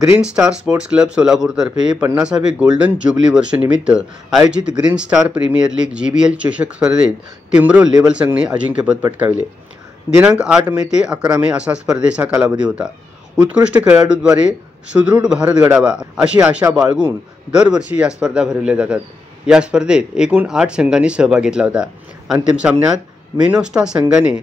Green star sports club सोलापूरतर्फे 50वे golden jubilee वर्षनिमित्त आयोजित green star premier league GBL चषक स्पर्धेत टिम्ब्रो लेव्हल संघाने अजिंक्यपद पटकाविले। दिनांक 8 मे ते 11 मे असा स्पर्धेचा कालावधी होता। उत्कृष्ट खेळाडूद्वारे सुदृढ भारत घडावा अशी आशा बाळगून दरवर्षी या स्पर्धा भरवल्या जातात। या स्पर्धेत एकूण 8 संघांनी सहभाग घेतला होता। अंतिम सामन्यात मेनोस्टा संघाने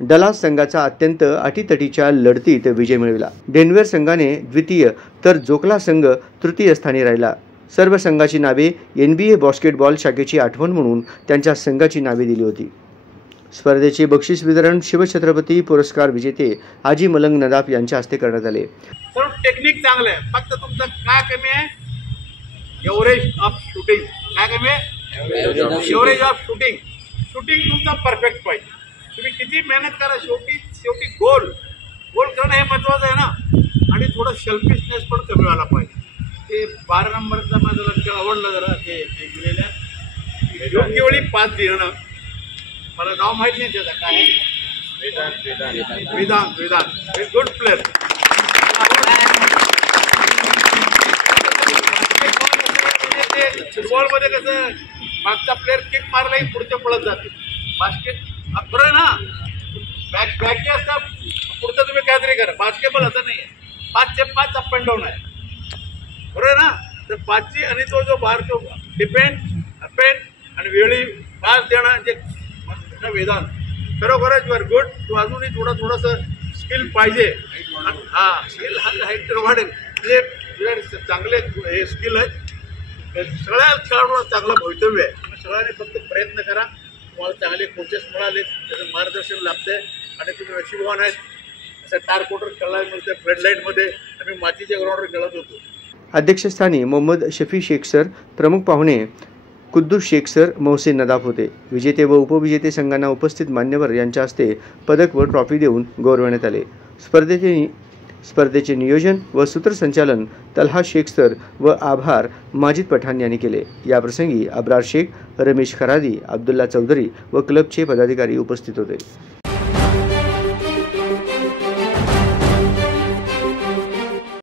डलास संघाचा अत्यंत अटीतटीच्या लढतीत विजय मिळवला। डेन्व्हर संघाने द्वितीय तर जोकला संघ तृतीय स्थानी राहिला। सर्व संघाची नावे NBA बास्केटबॉल शाखेची आठवण म्हणून त्यांच्या संघाची नावे दिली होती। स्पर्धेचे बक्षीस वितरण शिवछत्रपती पुरस्कार विजेते हाजी मलंग नदाफ यांच्या हस्ते करण्यात आले। सर्व टेक्निक चांगलं आहे, फक्त तुमचं काय कमी आहे, एव्हरेज ऑफ शूटिंग। काय कमी आहे? Average of shooting. शूटिंग तुमचा परफेक्ट पाहिजे। तुम्ही किती मेहनत करा, शेवटी गोल करणं हे महत्त्वाचं आहे ना। आणि थोडं सेल्फिशनेस पण कमी व्हायला पाहिजे। ते 12 नंबरचा माझं लक्ष आवडलं जरा, ते गेलेल्या योग्य वेळी पास देणं। मला नाव माहिती नाही त्याचं, काय वेदांत गुड प्लेअर। फुटबॉलमध्ये कसं मागचा प्लेअर किक मारलाही पुढच्या पळत जाते। बास्केट बरं ना, बॅक असता पुढचं तुम्ही काहीतरी करा। बास्केटबॉल असं नाही आहे, 5 चे 5 अप अँड डाऊन आहे, बरोबर ना। तर 5ची आणि तो जो बार तो डिपेंड अपेंड आणि वेळी पास देणं जे वेदांत खरोखरच व्हेरी गुड। तू अजूनही थोडंसं स्किल पाहिजे। हा स्किल हाईट वाढेल, म्हणजे चांगले हे स्किल आहेत। सगळ्या खेळाडूंना चांगलं भवितव्य आहे। सगळ्यांनी फक्त प्रयत्न करा, तुम्हाला चांगले कोचेस मिळाले, त्याचं मार्गदर्शन लाभतंय आणि तुम्ही नशीबवान आहेत। असं टारकोटर खेळायला मिळतं। फ्लड लाईटमध्ये आम्ही मातीच्या ग्राउंडवर खेळत होतो। अध्यक्षस्थानी मोहम्मद शफी शेख सर, प्रमुख पाहुणे कुद्दूस शेख सर, मोहसिन नदाफ होते। विजेते व उपविजेते संघांना उपस्थित मान्यवर यांच्या हस्ते पदक व ट्रॉफी देऊन गौरवण्यात आले। स्पर्धेचे नियोजन व सूत्रसंचालन तल्हा शेख सर व आभार माजिद पठाण यांनी केले। या प्रसंगी अब्रार शेख, रमेश खरादी, अब्दुल्ला चौधरी व क्लबचे पदाधिकारी उपस्थित होते।